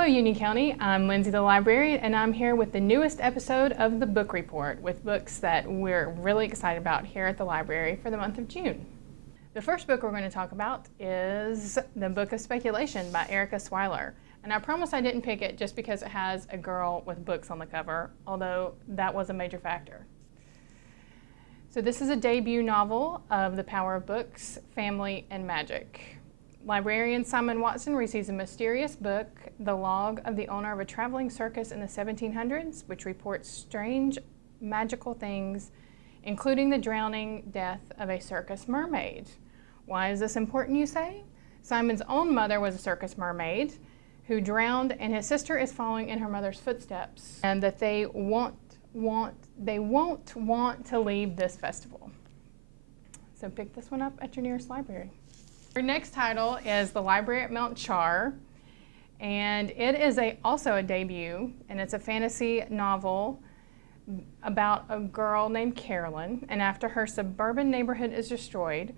Hello Union County, I'm Lindsay the librarian, and I'm here with the newest episode of the Book Report with books that we're really excited about here at the library for the month of June. The first book we're going to talk about is The Book of Speculation by Erica Swyler. And I promise I didn't pick it just because it has a girl with books on the cover, although that was a major factor. So this is a debut novel of The Power of Books, Family, and Magic. Librarian Simon Watson receives a mysterious book, the log of the owner of a traveling circus in the 1700s, which reports strange magical things, including the drowning death of a circus mermaid. Why is this important, you say? Simon's own mother was a circus mermaid who drowned, and his sister is following in her mother's footsteps, and that they won't want to leave this festival. So pick this one up at your nearest library. Our next title is The Library at Mount Char, and it is also a debut, and it's a fantasy novel about a girl named Carolyn, and after her suburban neighborhood is destroyed,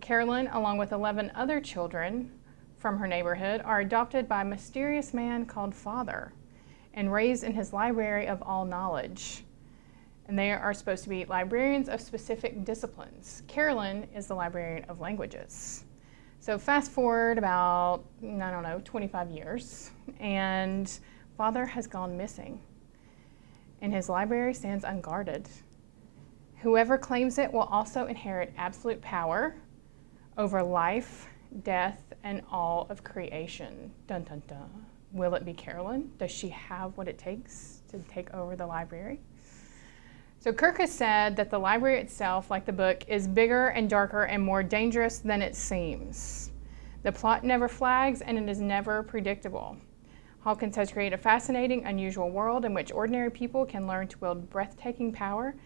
Carolyn, along with 11 other children from her neighborhood, are adopted by a mysterious man called Father and raised in his library of all knowledge. And they are supposed to be librarians of specific disciplines. Carolyn is the librarian of languages. So fast forward about, 25 years, and Father has gone missing, and his library stands unguarded. Whoever claims it will also inherit absolute power over life, death, and all of creation. Dun dun dun. Will it be Carolyn? Does she have what it takes to take over the library? So Kirk has said that the library itself, like the book, is bigger and darker and more dangerous than it seems. The plot never flags, and it is never predictable. Hawkins has created a fascinating, unusual world in which ordinary people can learn to wield breathtaking power,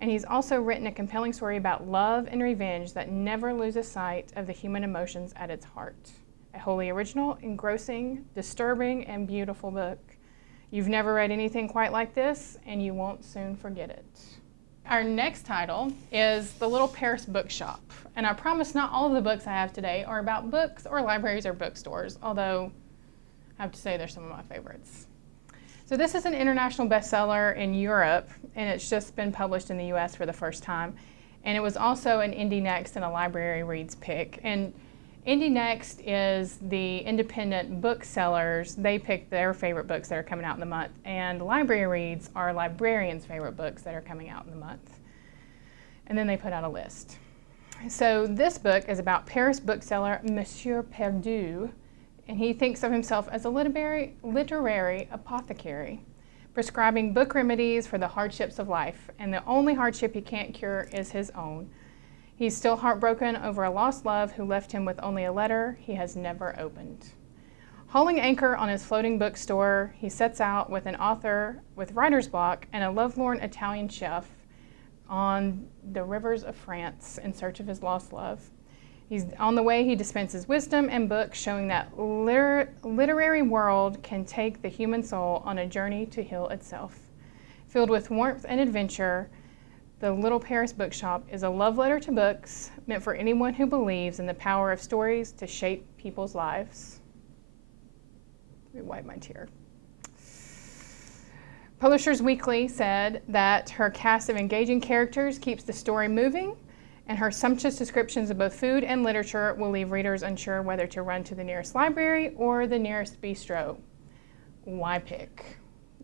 and he's also written a compelling story about love and revenge that never loses sight of the human emotions at its heart. A wholly original, engrossing, disturbing, and beautiful book. You've never read anything quite like this, and you won't soon forget it. Our next title is The Little Paris Bookshop, and I promise not all of the books I have today are about books or libraries or bookstores, although I have to say they're some of my favorites. So this is an international bestseller in Europe, and it's just been published in the US for the first time, and it was also an Indie Next and a Library Reads pick. And Indie Next is the independent booksellers. They pick their favorite books that are coming out in the month, and Library Reads are librarians' favorite books that are coming out in the month. And then they put out a list. So this book is about Paris bookseller Monsieur Perdu, and he thinks of himself as a literary apothecary, prescribing book remedies for the hardships of life, and the only hardship he can't cure is his own. He's still heartbroken over a lost love who left him with only a letter he has never opened. Hauling anchor on his floating bookstore, he sets out with an author with writer's block and a lovelorn Italian chef on the rivers of France in search of his lost love. He's on the way, he dispenses wisdom and books showing that literary world can take the human soul on a journey to heal itself. Filled with warmth and adventure, The Little Paris Bookshop is a love letter to books meant for anyone who believes in the power of stories to shape people's lives. Let me wipe my tear. Publishers Weekly said that her cast of engaging characters keeps the story moving, and her sumptuous descriptions of both food and literature will leave readers unsure whether to run to the nearest library or the nearest bistro. Why pick?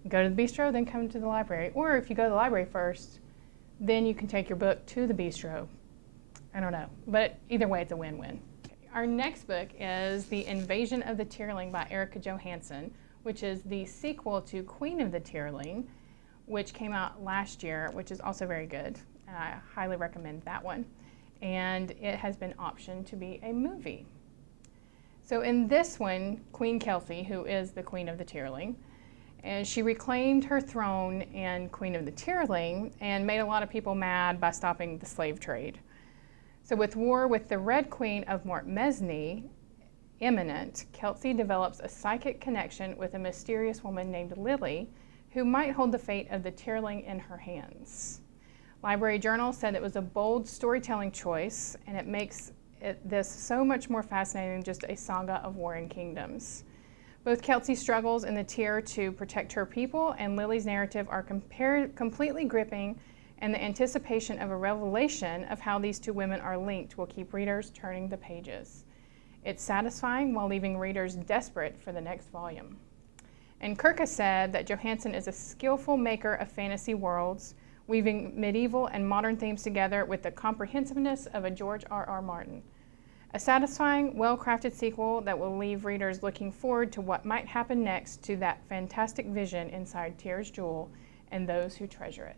Go to the bistro, then come to the library. Or if you go to the library first, then you can take your book to the bistro. I don't know, but either way, it's a win-win. Okay. Our next book is The Invasion of the Tierling by Erica Johansson, which is the sequel to Queen of the Tierling, which came out last year, which is also very good. I highly recommend that one. And it has been optioned to be a movie. So in this one, Queen Kelsey, who is the Queen of the Tierling, and she reclaimed her throne and Queen of the Tierling and made a lot of people mad by stopping the slave trade. So with war with the Red Queen of Montmesney imminent, Kelsey develops a psychic connection with a mysterious woman named Lily, who might hold the fate of the Tierling in her hands. Library Journal said it was a bold storytelling choice, and it makes this so much more fascinating than just a saga of warring kingdoms. Both Kelsey's struggles in the tier to protect her people and Lily's narrative are completely gripping, and the anticipation of a revelation of how these two women are linked will keep readers turning the pages. It's satisfying while leaving readers desperate for the next volume. And Kirk has said that Johansson is a skillful maker of fantasy worlds, weaving medieval and modern themes together with the comprehensiveness of a George R.R. Martin. A satisfying, well-crafted sequel that will leave readers looking forward to what might happen next to that fantastic vision inside Tyr's jewel and those who treasure it.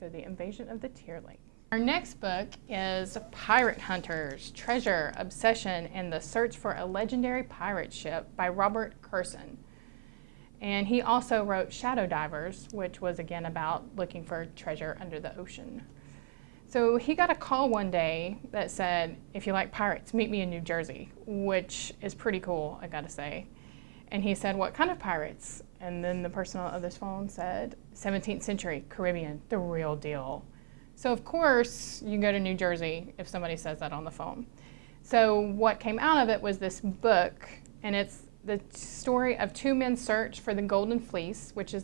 So the invasion of the Tyrling. Our next book is Pirate Hunters, Treasure, Obsession, and the Search for a Legendary Pirate Ship by Robert Curson. And he also wrote Shadow Divers, which was again about looking for treasure under the ocean. So he got a call one day that said, if you like pirates, meet me in New Jersey, which is pretty cool, I gotta say. And he said, what kind of pirates? And then the person on the other phone said, 17th century, Caribbean, the real deal. So of course, you go to New Jersey if somebody says that on the phone. So what came out of it was this book, and it's the story of two men's search for the Golden Fleece, which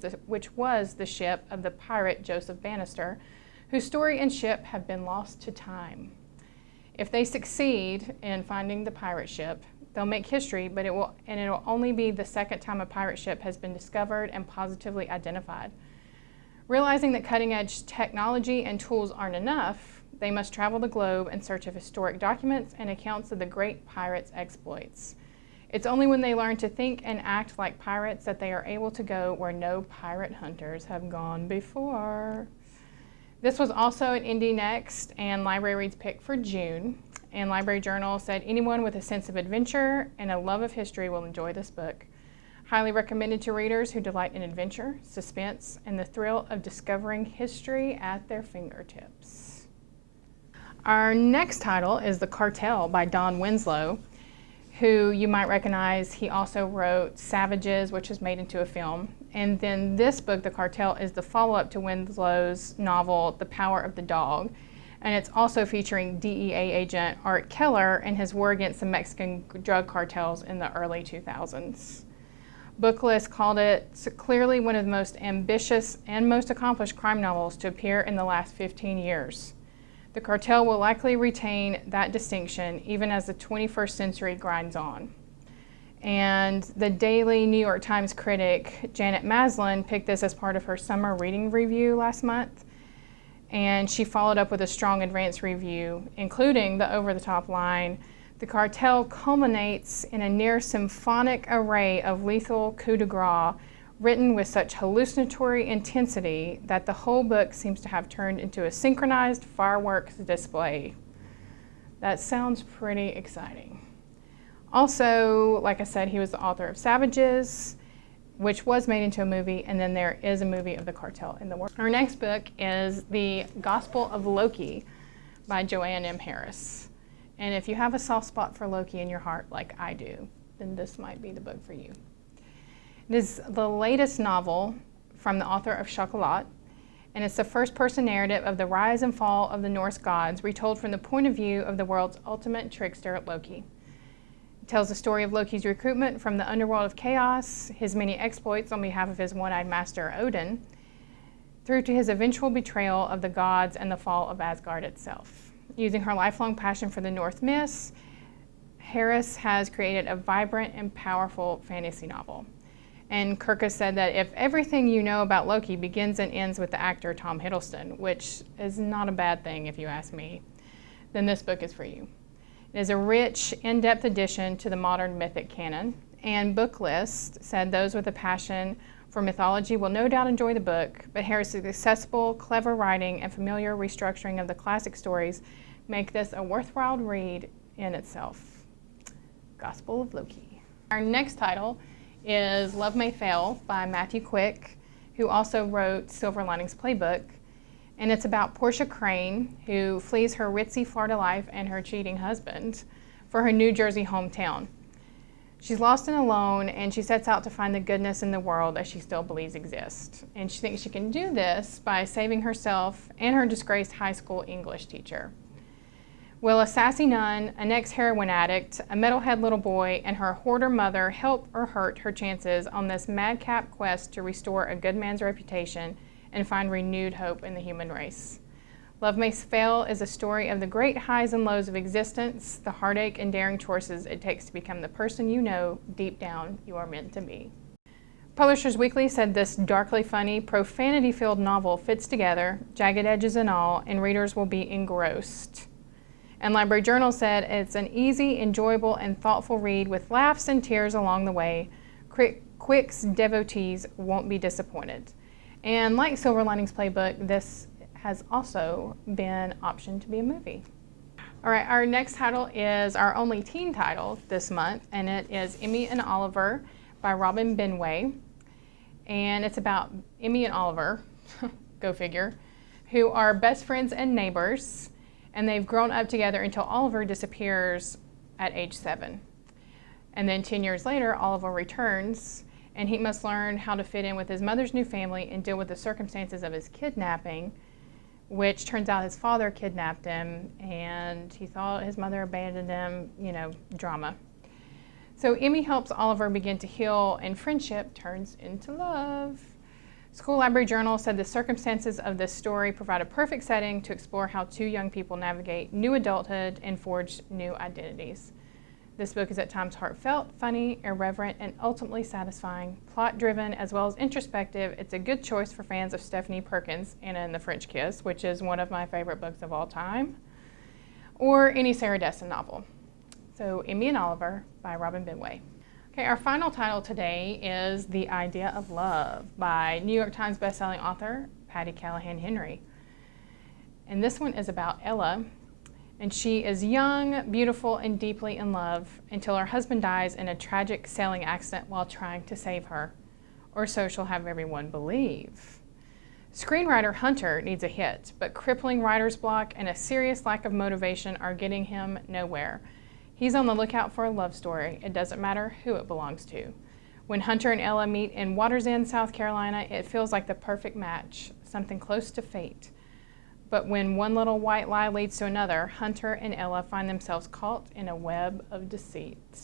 was the ship of the pirate Joseph Bannister, whose story and ship have been lost to time. If they succeed in finding the pirate ship, they'll make history, but it'll only be the second time a pirate ship has been discovered and positively identified. Realizing that cutting-edge technology and tools aren't enough, they must travel the globe in search of historic documents and accounts of the great pirates' exploits. It's only when they learn to think and act like pirates that they are able to go where no pirate hunters have gone before. This was also an Indie Next and Library Reads pick for June, and Library Journal said anyone with a sense of adventure and a love of history will enjoy this book. Highly recommended to readers who delight in adventure, suspense, and the thrill of discovering history at their fingertips. Our next title is The Cartel by Don Winslow, who you might recognize. He also wrote Savages, which was made into a film. And then this book, The Cartel, is the follow-up to Winslow's novel, The Power of the Dog. And it's also featuring DEA agent Art Keller and his war against the Mexican drug cartels in the early 2000s. Booklist called it clearly one of the most ambitious and most accomplished crime novels to appear in the last 15 years. The Cartel will likely retain that distinction even as the 21st century grinds on. And the Daily New York Times critic Janet Maslin picked this as part of her summer reading review last month. And she followed up with a strong advanced review, including the over-the-top line, "The Cartel culminates in a near symphonic array of lethal coup de grace written with such hallucinatory intensity that the whole book seems to have turned into a synchronized fireworks display." That sounds pretty exciting. Also, like I said, he was the author of Savages, which was made into a movie, and then there is a movie of The Cartel in the works. Our next book is The Gospel of Loki by Joanne M. Harris. And if you have a soft spot for Loki in your heart, like I do, then this might be the book for you. It is the latest novel from the author of Chocolat, and it's the first-person narrative of the rise and fall of the Norse gods, retold from the point of view of the world's ultimate trickster, Loki. It tells the story of Loki's recruitment from the underworld of chaos, his many exploits on behalf of his one-eyed master, Odin, through to his eventual betrayal of the gods and the fall of Asgard itself. Using her lifelong passion for the Norse myths, Harris has created a vibrant and powerful fantasy novel. And Kirk has said that if everything you know about Loki begins and ends with the actor Tom Hiddleston, which is not a bad thing if you ask me, then this book is for you. It is a rich, in-depth addition to the modern mythic canon, and Booklist said those with a passion for mythology will no doubt enjoy the book, but Harris's accessible, clever writing and familiar restructuring of the classic stories make this a worthwhile read in itself. Gospel of Loki. Our next title is Love May Fail by Matthew Quick, who also wrote Silver Linings Playbook. And it's about Portia Crane, who flees her ritzy Florida life and her cheating husband for her New Jersey hometown. She's lost and alone, and she sets out to find the goodness in the world that she still believes exists. And she thinks she can do this by saving herself and her disgraced high school English teacher. Will a sassy nun, an ex-heroin addict, a metalhead little boy, and her hoarder mother help or hurt her chances on this madcap quest to restore a good man's reputation and find renewed hope in the human race? Love May Fail is a story of the great highs and lows of existence, the heartache and daring choices it takes to become the person you know deep down you are meant to be. Publishers Weekly said this darkly funny, profanity-filled novel fits together, jagged edges and all, and readers will be engrossed. And Library Journal said it's an easy, enjoyable, and thoughtful read with laughs and tears along the way. Quick's devotees won't be disappointed. And like Silver Linings Playbook, this has also been optioned to be a movie. All right, our next title is our only teen title this month, and it is Emmy and Oliver by Robin Benway. And it's about Emmy and Oliver, go figure, who are best friends and neighbors, and they've grown up together until Oliver disappears at age 7. And then 10 years later, Oliver returns, and he must learn how to fit in with his mother's new family and deal with the circumstances of his kidnapping, which turns out his father kidnapped him, and he thought his mother abandoned him, drama. So Emmy helps Oliver begin to heal, and friendship turns into love. School Library Journal said the circumstances of this story provide a perfect setting to explore how two young people navigate new adulthood and forge new identities. This book is at times heartfelt, funny, irreverent, and ultimately satisfying. Plot-driven as well as introspective, it's a good choice for fans of Stephanie Perkins' Anna and the French Kiss, which is one of my favorite books of all time, or any Sarah Dessen novel. So Emmy and Oliver by Robin Benway. Okay, our final title today is The Idea of Love by New York Times bestselling author Patty Callahan Henry. And this one is about Ella, and she is young, beautiful, and deeply in love until her husband dies in a tragic sailing accident while trying to save her, or so she'll have everyone believe. Screenwriter Hunter needs a hit, but crippling writer's block and a serious lack of motivation are getting him nowhere. He's on the lookout for a love story. It doesn't matter who it belongs to. When Hunter and Ella meet in Waters End, South Carolina, it feels like the perfect match, something close to fate. But when one little white lie leads to another, Hunter and Ella find themselves caught in a web of deceit.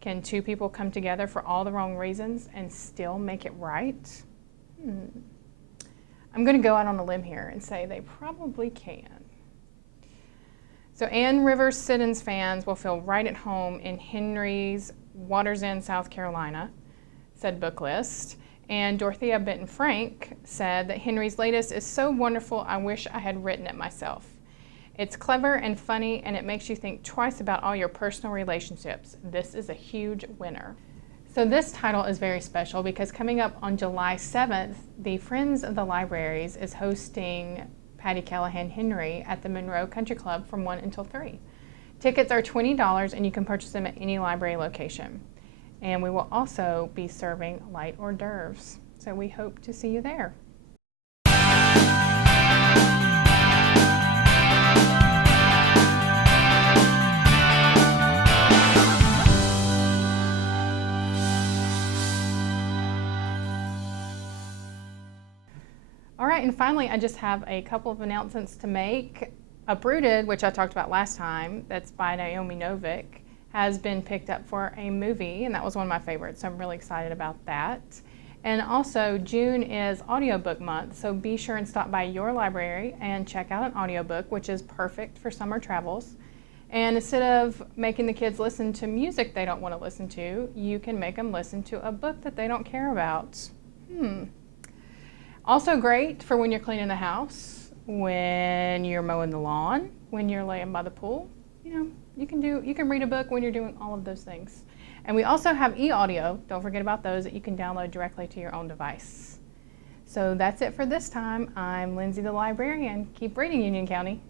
Can two people come together for all the wrong reasons and still make it right? I'm going to go out on a limb here and say they probably can. So Ann Rivers Siddons fans will feel right at home in Henry's Waters End, South Carolina, said Booklist. And Dorothea Benton Frank said that Henry's latest is so wonderful, I wish I had written it myself. It's clever and funny, and it makes you think twice about all your personal relationships. This is a huge winner. So this title is very special because coming up on July 7th, the Friends of the Libraries is hosting Patty Callahan Henry at the Monroe Country Club from 1 until 3. Tickets are $20 and you can purchase them at any library location. And we will also be serving light hors d'oeuvres. So we hope to see you there. All right, and finally, I just have a couple of announcements to make. Uprooted, which I talked about last time, that's by Naomi Novik, has been picked up for a movie, and that was one of my favorites, so I'm really excited about that. And also, June is audiobook month, so be sure and stop by your library and check out an audiobook, which is perfect for summer travels. And instead of making the kids listen to music they don't want to listen to, you can make them listen to a book that they don't care about. Also great for when you're cleaning the house, when you're mowing the lawn, when you're laying by the pool. You can read a book when you're doing all of those things. And we also have e-audio, don't forget about those, that you can download directly to your own device. So that's it for this time. I'm Lindsay the Librarian. Keep reading, Union County.